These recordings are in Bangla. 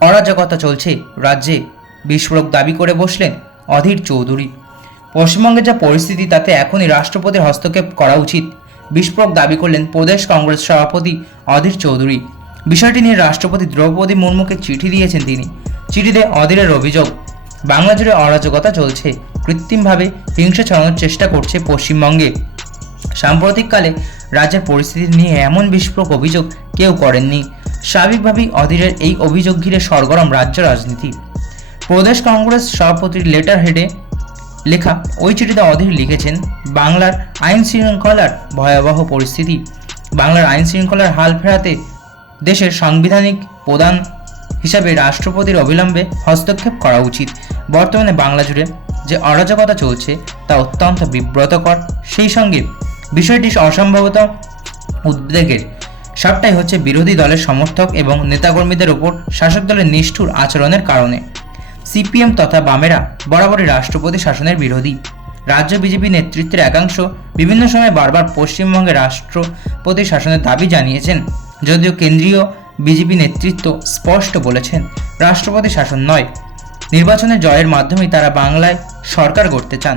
অরাজকতা চলছে রাজ্যে, বিস্ফোরক দাবি করে বসলেন অধীর চৌধুরী। পশ্চিমবঙ্গের যা পরিস্থিতি তাতে এখনই রাষ্ট্রপতির হস্তক্ষেপ করা উচিত, বিস্ফোরক দাবি করলেন প্রদেশ কংগ্রেস সভাপতি অধীর চৌধুরী। বিষয়টি নিয়ে রাষ্ট্রপতি দ্রৌপদী মুর্মুকে চিঠি দিয়েছেন তিনি। চিঠিতে অধীরের অভিযোগ, বাংলা জুড়ে অরাজকতা চলছে, কৃত্রিমভাবে হিংসা ছড়ানোর চেষ্টা করছে পশ্চিমবঙ্গে। সাম্প্রতিককালে রাজ্যের পরিস্থিতি নিয়ে এমন বিস্ফোরক অভিযোগ কেউ করেননি। স্বাভাবিকভাবেই অধীরের এই অভিযোগ ঘিরে সরগরম রাজ্য রাজনীতি। প্রদেশ কংগ্রেস সভাপতির লেটার হেডে লেখা ওই চিঠিতে অধীর লিখেছেন, বাংলার আইন শৃঙ্খলার ভয়াবহ পরিস্থিতি, বাংলার আইন শৃঙ্খলার হাল ফেরাতে দেশের সাংবিধানিক প্রধান হিসাবে রাষ্ট্রপতির অবিলম্বে হস্তক্ষেপ করা উচিত। বর্তমানে বাংলা জুড়ে যে অরাজকতা চলছে তা অত্যন্ত বিব্রতকর, সেই সঙ্গে বিষয়টি অসম্ভবত উদ্বেগের। সবটাই হচ্ছে বিরোধী দলের সমর্থক এবং নেতাকর্মীদের ওপর শাসক দলের নিষ্ঠুর আচরণের কারণে। সিপিএম তথা বামেরা বরাবরই রাষ্ট্রপতি শাসনের বিরোধী। রাজ্য বিজেপি নেতৃত্বের একাংশ বিভিন্ন সময় বারবার পশ্চিমবঙ্গে রাষ্ট্রপতি শাসনের দাবি জানিয়েছেন, যদিও কেন্দ্রীয় বিজেপি নেতৃত্ব স্পষ্ট বলেছেন রাষ্ট্রপতি শাসন নয়, নির্বাচনের জয়ের মাধ্যমেই তারা বাংলায় সরকার গড়তে চান।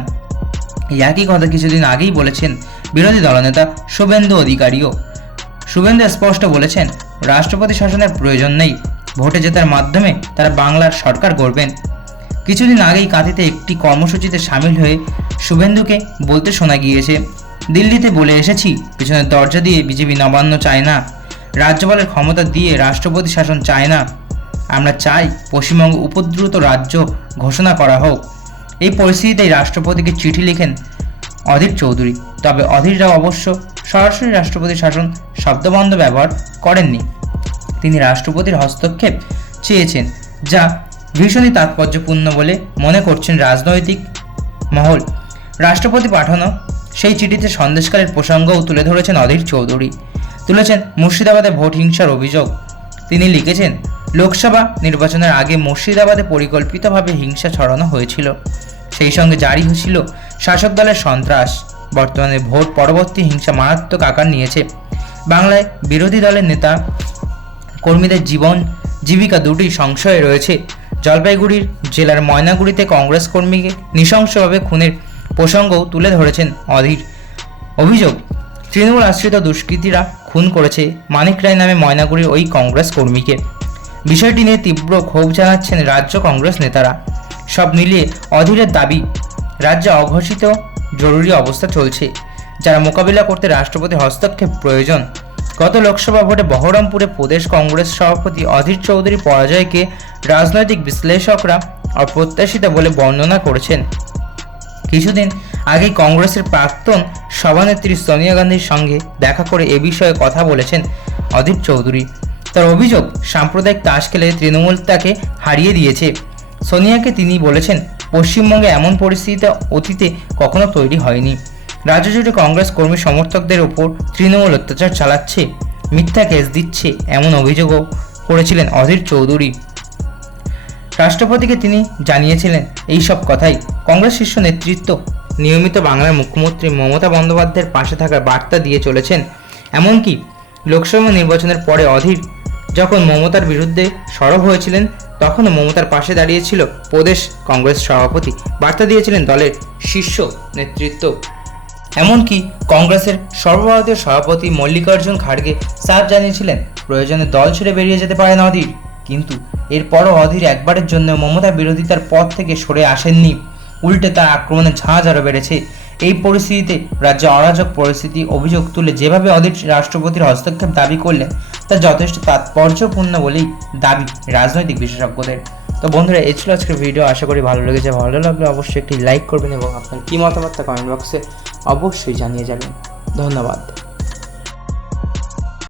এই একই কথা কিছুদিন আগেই বলেছেন বিরোধী দলনেতা শুভেন্দু অধিকারীও। শুভেন্দু স্পষ্ট বলেছেন রাষ্ট্রপতি শাসনের প্রয়োজন নেই, ভোটে জেতার মাধ্যমে তারা বাংলার সরকার গড়বেন। কিছুদিন আগেই কাঁথিতে একটি কর্মসূচিতে সামিল হয়ে শুভেন্দুকে বলতে শোনা গিয়েছে, দিল্লিতে বলে এসেছি পিছনের দরজা দিয়ে বিজেপি নবান্ন চায় না, রাজ্যপালের ক্ষমতা দিয়ে রাষ্ট্রপতি শাসন চায় না, আমরা চাই পশ্চিমবঙ্গ উপদ্রুত রাজ্য ঘোষণা করা হোক। এই পরিস্থিতিতেই রাষ্ট্রপতিকে চিঠি লিখেন অধীর চৌধুরী। তবে অধীররাও অবশ্য সরাসরি রাষ্ট্রপতি শাসন শব্দবন্ধ ব্যবহার করেননি, তিনি রাষ্ট্রপতির হস্তক্ষেপ চেয়েছেন, যা ভীষণই তাৎপর্যপূর্ণ বলে মনে করছেন রাজনৈতিক মহল। রাষ্ট্রপতি পাঠানো সেই চিঠিতে সন্দেশকালের প্রসঙ্গও তুলে ধরেছেন অধীর চৌধুরী। তুলেছেন মুর্শিদাবাদে ভোট হিংসার অভিযোগ। তিনি লিখেছেন, লোকসভা নির্বাচনের আগে মুর্শিদাবাদে পরিকল্পিতভাবে হিংসা ছড়ানো হয়েছিল, সেই সঙ্গে জারি হয়েছিল শাসক দলের সন্ত্রাস। বর্তমানে ভোট পরবর্তী হিংসা মারাত্মক আকার নিয়েছে। বাংলায় বিরোধী দলের নেতা কর্মীদের জীবন জীবিকা দুটি সংশয়ে রয়েছে। জলপাইগুড়ির জেলার ময়নাগুড়িতে কংগ্রেস কর্মীকে নৃশংসভাবে খুনের প্রসঙ্গও তুলে ধরেছেন অধীর। অভিযোগ, তৃণমূল আশ্রিত দুষ্কৃতীরা খুন করেছে মানিক রায় নামে ময়নাগুড়ির ওই কংগ্রেস কর্মীকে। বিষয়টি নিয়ে তীব্র ক্ষোভ জানাচ্ছেন রাজ্য কংগ্রেস নেতারা। সব মিলিয়ে অধীরের দাবি, রাজ্যে অঘোষিত জরুরি অবস্থা চলছে, যারা মোকাবিলা করতে রাষ্ট্রপতির হস্তক্ষেপ প্রয়োজন। গত লোকসভা ভোটে বহরমপুরে প্রদেশ কংগ্রেস সভাপতি অধীর চৌধুরীর পরাজয়কে রাজনৈতিক বিশ্লেষকরা অপ্রত্যাশিত বলে বর্ণনা করেছেন। কিছুদিন আগেই কংগ্রেসের প্রাক্তন সভানেত্রী সোনিয়া গান্ধীর সঙ্গে দেখা করে এ বিষয়ে কথা বলেছেন অধীর চৌধুরী। তার অভিযোগ, সাম্প্রদায়িক তাস খেলে তৃণমূল তাকে হারিয়ে দিয়েছে। সোনিয়াকে তিনি বলেছেন, পশ্চিমবঙ্গে এমন পরিস্থিতি অতীতে কখনো তৈরি হয়নি। রাজ্য জুড়ে কংগ্রেস কর্মী সমর্থকদের ওপর তৃণমূল অত্যাচার চালাচ্ছে, মিথ্যা কেস দিচ্ছে, এমন অভিযোগও করেছিলেন অধীর চৌধুরী। রাষ্ট্রপতিকে তিনি জানিয়েছিলেন এই সব কথাই। কংগ্রেস শীর্ষ নেতৃত্ব নিয়মিত বাংলার মুখ্যমন্ত্রী মমতা বন্দ্যোপাধ্যায়ের পাশে থাকার বার্তা দিয়ে চলেছেন। এমনকি লোকসভা নির্বাচনের পরে অধীর যখন মমতার বিরুদ্ধে সরব হয়েছিলেন, তখনও মমতার পাশে দাঁড়িয়েছিল প্রদেশ কংগ্রেস সভাপতি, বার্তা দিয়েছিলেন দলের শীর্ষ নেতৃত্ব। এমনকি কংগ্রেসের সর্বভারতীয় সভাপতি মল্লিকার্জুন খাড়গে সাফ জানিয়েছিলেন প্রয়োজনে দল ছেড়ে বেরিয়ে যেতে পারেন অধীর। কিন্তু এরপরও অধীর একবারের জন্য মমতা বিরোধিতার পথ থেকে সরে আসেননি, উল্টে তার আক্রমণের ঝাঁজ আরও বেড়েছে। এই পরিস্থিতিতে রাজ্যে অরাজক পরিস্থিতি অভিযোগ তুলে যেভাবে অধীর রাষ্ট্রপতির হস্তক্ষেপ দাবি করলেন তা যথেষ্ট তাৎপর্যপূর্ণ বলেই দাবি রাজনৈতিক বিশেষজ্ঞদের। তো বন্ধুরা, এই ছিল আজকের ভিডিও। আশা করি ভালো লেগেছে। ভালো লাগলে অবশ্যই একটি লাইক করবেন এবং আপনার কী মতামত তা কমেন্ট বক্সে অবশ্যই জানিয়ে যাবেন। ধন্যবাদ।